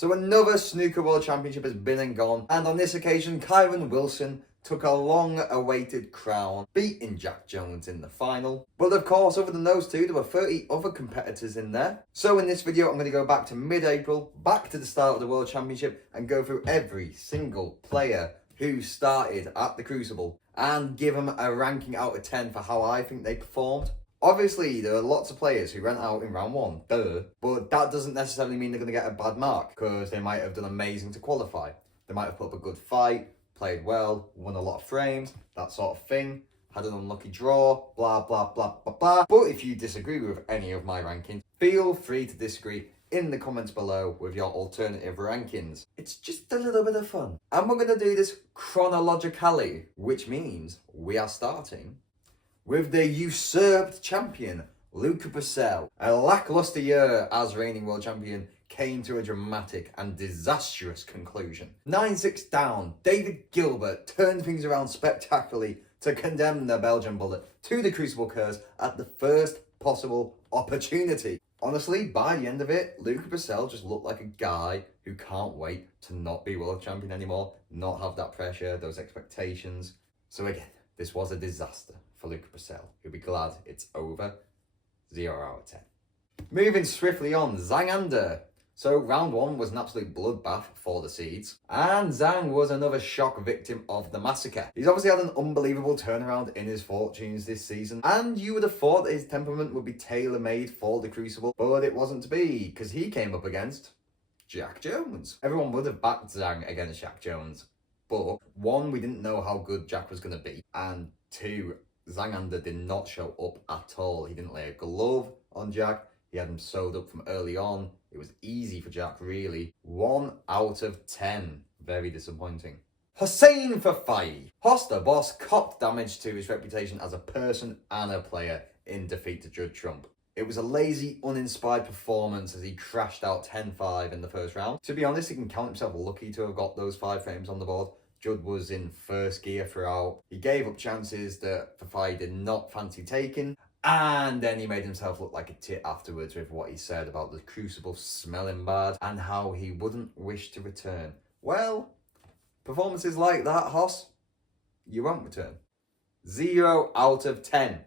So another Snooker World Championship has been and gone, and on this occasion, Kyron Wilson took a long-awaited crown, beating Jack Jones in the final. But of course, other than those two, there were 30 other competitors in there. So in this video, I'm going to go back to mid-April, back to the start of the World Championship, and go through every single player who started at the Crucible, and give them a ranking out of 10 for how I think they performed. Obviously, there are lots of players who went out in round one, but that doesn't necessarily mean they're going to get a bad mark, because they might have done amazing to qualify. They might have put up a good fight, played well, won a lot of frames, that sort of thing, had an unlucky draw, blah, blah, blah, blah, blah. But if you disagree with any of my rankings, feel free to disagree in the comments below with your alternative rankings. It's just a little bit of fun. And we're going to do this chronologically, which means we are starting with the usurped champion, Luca Purcell. A lackluster year as reigning world champion came to a dramatic and disastrous conclusion. 9-6 down, David Gilbert turned things around spectacularly to condemn the Belgian bullet to the Crucible curse at the first possible opportunity. Honestly, by the end of it, Luca Purcell just looked like a guy who can't wait to not be world champion anymore, not have that pressure, those expectations. So again, this was a disaster for Luca Purcell. He'll be glad it's over. 0 out of 10. Moving swiftly on, Zhang Anda. So round one was an absolute bloodbath for the seeds, and Zhang was another shock victim of the massacre. He's obviously had an unbelievable turnaround in his fortunes this season, and you would have thought that his temperament would be tailor-made for the Crucible, but it wasn't to be, because he came up against Jack Jones. Everyone would have backed Zhang against Jack Jones, but one, we didn't know how good Jack was going to be, and two, Zhang Anda did not show up at all. He didn't lay a glove on Jack. He had him sewed up from early on. It was easy for Jack, really. 1 out of 10. Very disappointing. Hossein Fafai. Hoss the Boss copped damage to his reputation as a person and a player in defeat to Judd Trump. It was a lazy, uninspired performance as he crashed out 10-5 in the first round. To be honest, he can count himself lucky to have got those 5 frames on the board. Judd was in first gear throughout. He gave up chances that Fafai did not fancy taking. And then he made himself look like a tit afterwards with what he said about the Crucible smelling bad and how he wouldn't wish to return. Well, performances like that, Hoss, you won't return. 0 out of 10.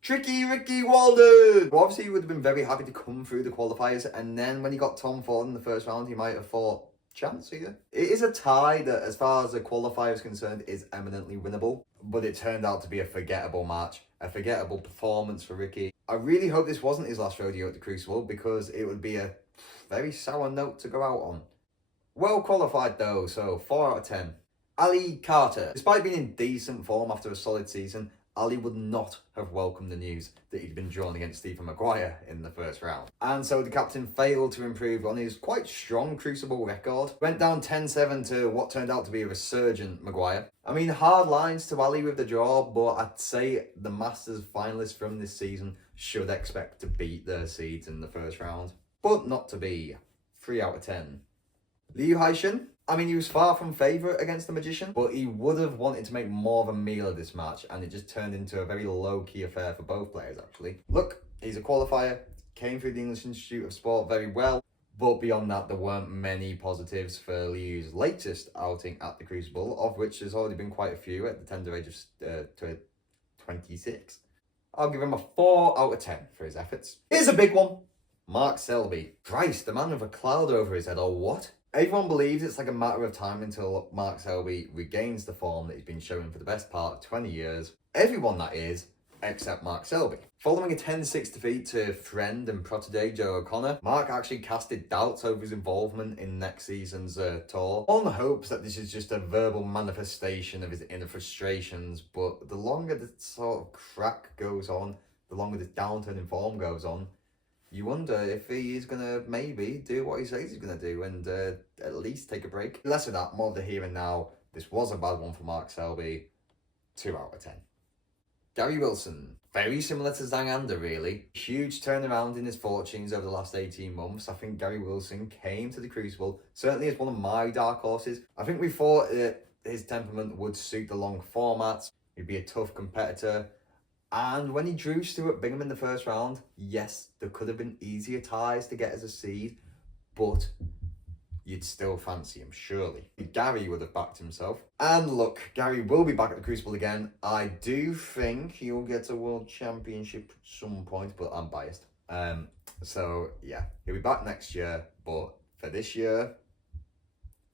Tricky Ricky Walden! Well, obviously, he would have been very happy to come through the qualifiers, and then when he got Tom Ford in the first round, he might have thought, chance here. It is a tie that, as far as the qualifier is concerned, is eminently winnable, but it turned out to be a forgettable match. A forgettable performance for Ricky. I really hope this wasn't his last rodeo at the Crucible, because it would be a very sour note to go out on. Well qualified though, so 4 out of 10. Ali Carter. Despite being in decent form after a solid season, Ali would not have welcomed the news that he'd been drawn against Stephen Maguire in the first round. And so the captain failed to improve on his quite strong Crucible record. Went down 10-7 to what turned out to be a resurgent Maguire. I mean, hard lines to Ali with the draw, but I'd say the Masters finalists from this season should expect to beat their seeds in the first round. But not to be. 3 out of 10. Liu Haishin. I mean, he was far from favourite against the Magician, but he would have wanted to make more of a meal of this match, and it just turned into a very low-key affair for both players, actually. Look, he's a qualifier, came through the English Institute of Sport very well, but beyond that, there weren't many positives for Liu's latest outing at the Crucible, of which there's already been quite a few at the tender age of 26. I'll give him a 4 out of 10 for his efforts. Here's a big one. Mark Selby. Christ, the man with a cloud over his head, or what? Everyone believes it's like a matter of time until Mark Selby regains the form that he's been showing for the best part of 20 years. Everyone, that is, except Mark Selby. Following a 10-6 defeat to friend and protege Joe O'Connor, Mark actually casted doubts over his involvement in next season's tour. One hopes that this is just a verbal manifestation of his inner frustrations, but the longer the sort of crack goes on, the longer this downturn in form goes on, you wonder if he is going to maybe do what he says he's going to do and at least take a break. Less of that, more of the here and now. This was a bad one for Mark Selby. 2 out of 10. Gary Wilson. Very similar to Zhang Anda, really. Huge turnaround in his fortunes over the last 18 months. I think Gary Wilson came to the Crucible, certainly as one of my dark horses. I think we thought that his temperament would suit the long formats. He'd be a tough competitor. And when he drew Stuart Bingham in the first round, yes, there could have been easier ties to get as a seed, but you'd still fancy him, surely. Gary would have backed himself. And look, Gary will be back at the Crucible again. I do think he'll get a World Championship at some point, but I'm biased. So, yeah, he'll be back next year, but for this year,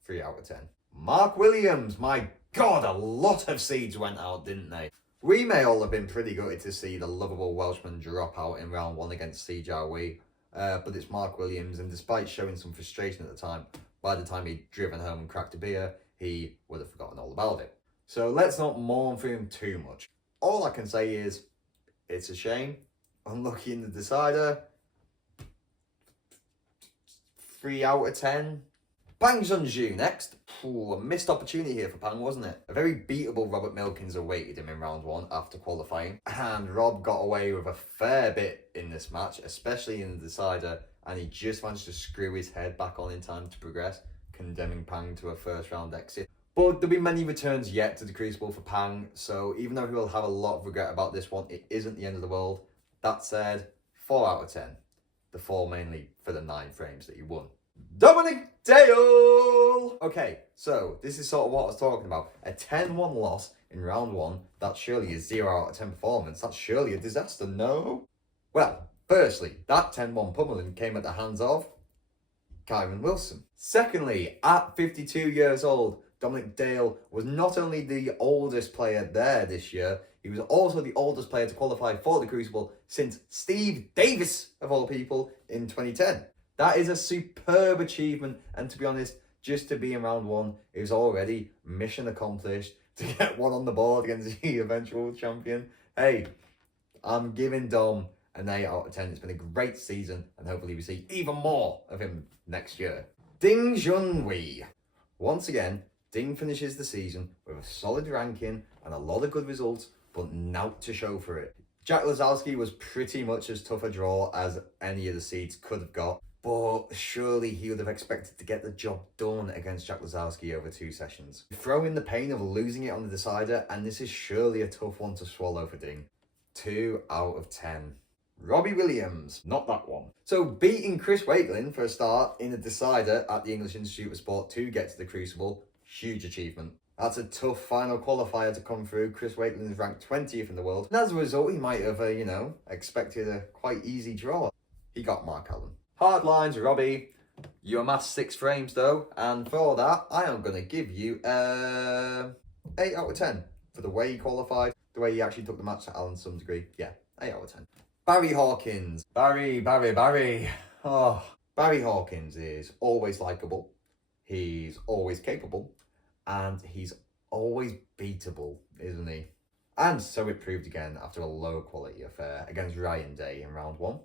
3 out of 10. Mark Williams, my God, a lot of seeds went out, didn't they? We may all have been pretty gutted to see the lovable Welshman drop out in round 1 against Si Jiahui, but it's Mark Williams, and despite showing some frustration at the time, by the time he'd driven home and cracked a beer, he would have forgotten all about it. So let's not mourn for him too much. All I can say is, it's a shame. Unlucky in the decider. 3 out of 10. Pang Junju next. Ooh, a missed opportunity here for Pang, wasn't it? A very beatable Robert Milkins awaited him in round 1 after qualifying. And Rob got away with a fair bit in this match, especially in the decider. And he just managed to screw his head back on in time to progress, condemning Pang to a first round exit. But there'll be many returns yet to the Crucible for Pang. So even though he will have a lot of regret about this one, it isn't the end of the world. That said, 4 out of 10. The 4 mainly for the 9 frames that he won. Dominic Dale! Okay, so this is sort of what I was talking about. A 10-1 loss in round 1, that's surely a 0 out of 10 performance. That's surely a disaster, no? Well, firstly, that 10-1 pummeling came at the hands of Kyron Wilson. Secondly, at 52 years old, Dominic Dale was not only the oldest player there this year, he was also the oldest player to qualify for the Crucible since Steve Davis, of all people, in 2010. That is a superb achievement, and to be honest, just to be in round 1 is already mission accomplished. To get one on the board against the eventual champion. Hey, I'm giving Dom an 8 out of 10. It's been a great season, and hopefully we see even more of him next year. Ding Junhui. Once again, Ding finishes the season with a solid ranking and a lot of good results, but naught to show for it. Jack Lazowski was pretty much as tough a draw as any of the seeds could have got, but surely he would have expected to get the job done against Jack Lazowski over 2 sessions. Throw in the pain of losing it on the decider, and this is surely a tough one to swallow for Ding. 2 out of 10. Robbie Williams, not that one. So beating Chris Wakelin for a start in a decider at the English Institute of Sport to get to the Crucible, huge achievement. That's a tough final qualifier to come through. Chris Wakelin is ranked 20th in the world, and as a result, he might have, expected a quite easy draw. He got Mark Allen. Hard lines, Robbie. You amassed 6 frames though, and for that, I am going to give you 8 out of 10 for the way he qualified, the way he actually took the match to Allen to some degree. Yeah, 8 out of 10. Barry Hawkins. Barry. Oh, Barry Hawkins is always likeable. He's always capable. And he's always beatable, isn't he? And so it proved again after a low quality affair against Ryan Day in round 1.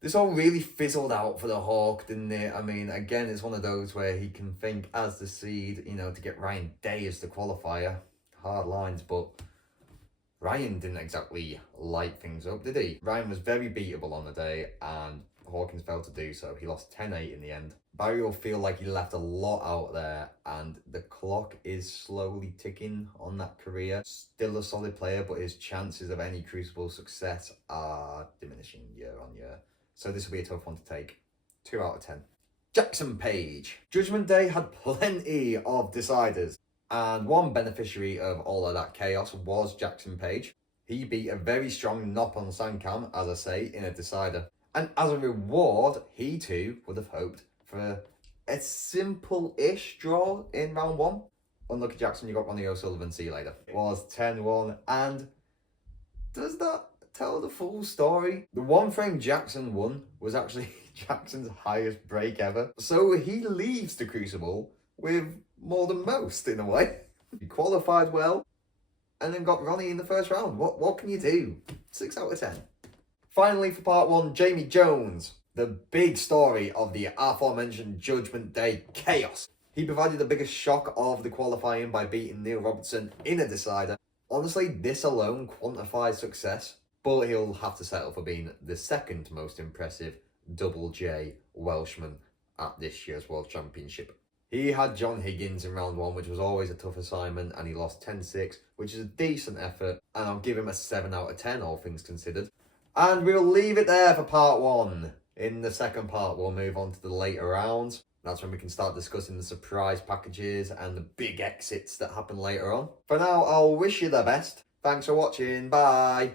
This all really fizzled out for the Hawk, didn't it? I mean, again, it's one of those where he can think as the seed, to get Ryan Day as the qualifier. Hard lines, but Ryan didn't exactly light things up, did he? Ryan was very beatable on the day, and Hawkins failed to do so. He lost 10-8 in the end. Barry will feel like he left a lot out there, and the clock is slowly ticking on that career. Still a solid player, but his chances of any Crucible success are diminishing year on year. So this will be a tough one to take. 2 out of 10. Jackson Page. Judgment Day had plenty of deciders, and one beneficiary of all of that chaos was Jackson Page. He beat a very strong Noppon Sankam, as I say, in a decider. And as a reward, he too would have hoped for a simple-ish draw in round 1. Unlucky Jackson, you got Ronnie O'Sullivan, see you later. It was 10-1, and does that tell the full story? The 1 frame Jackson won was actually Jackson's highest break ever. So he leaves the Crucible with more than most, in a way. He qualified well, and then got Ronnie in the first round. What can you do? 6 out of 10. Finally, for part 1, Jamie Jones. The big story of the aforementioned Judgment Day chaos. He provided the biggest shock of the qualifying by beating Neil Robertson in a decider. Honestly, this alone quantifies success, but he'll have to settle for being the second most impressive Double J Welshman at this year's World Championship. He had John Higgins in round 1, which was always a tough assignment, and he lost 10-6, which is a decent effort, and I'll give him a 7 out of 10, all things considered. And we'll leave it there for part 1. In the second part, we'll move on to the later rounds. That's when we can start discussing the surprise packages and the big exits that happen later on. For now, I'll wish you the best. Thanks for watching. Bye.